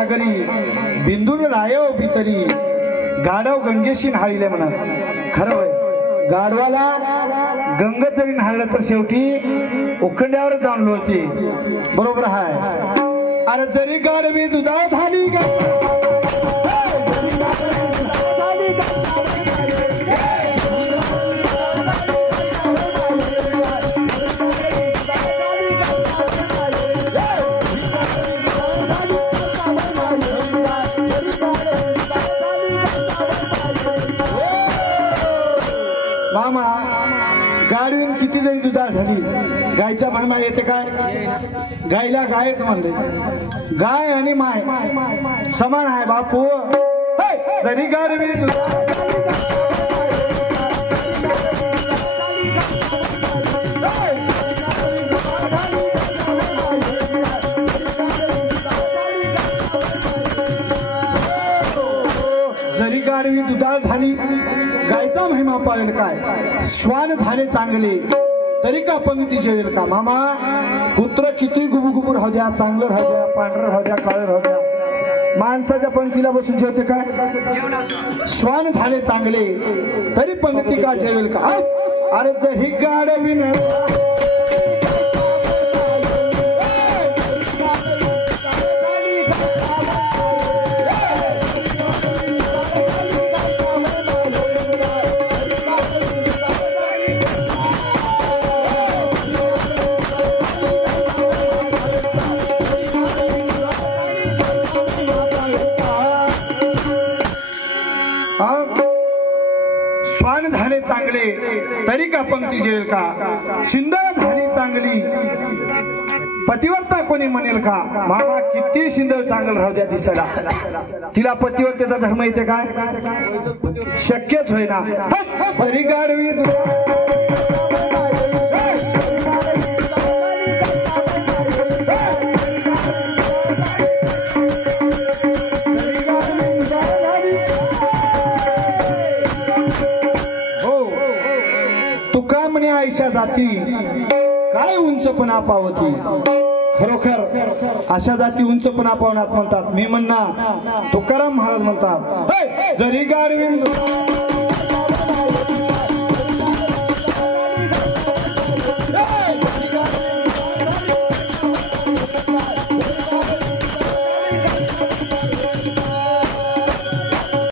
सागरी बिंदून रायव भितरी गाडव गंगेशी न्हाळीले म्हणा खरं होय गाडवाला गंग तरी न्हाळलं तर शेवटी उखंड्यावर जाऊन होती बरोबर आहे अरे जरी गाडवी दुधाळ झाली मामा गाडीवर किती जरी दुधाळ झाली गायच्या मामा येते काय गायला गायच म्हणले गाय आणि माय समान आहे बापू जरी गाडवी जरी गाडवी दुधाळ झाली गायचा महिमा पाळेल काय श्वान झाले चांगले तरी का पंक्ती जेवेल का मामा कुत्र किती गुबुगुबू राहू द्या चांगलं राहू द्या पांढरं राहू द्या काळं राहू द्या माणसाच्या पंक्तीला बसून जेवते काय श्वान झाले चांगले तरी पंक्ती का जेवेल का अरे जरी गाडवी श्वान झाले चांगले तरी का पंक्ती जेल का शिंदळ झाली चांगली पतिवर्ता कोणी म्हणेल का मामा किती शिंदळ चांगलं राहू द्या दिसायला तिला पतिवर्तेचा धर्म येते काय शक्यच होईना जरी गाडवी आयशा जाती काय उंचपणा पावती खरोखर अशा जाती उंचपणा पावनात म्हणतात मी म्हणणार तुकाराम महाराज म्हणतात जरी गाडवी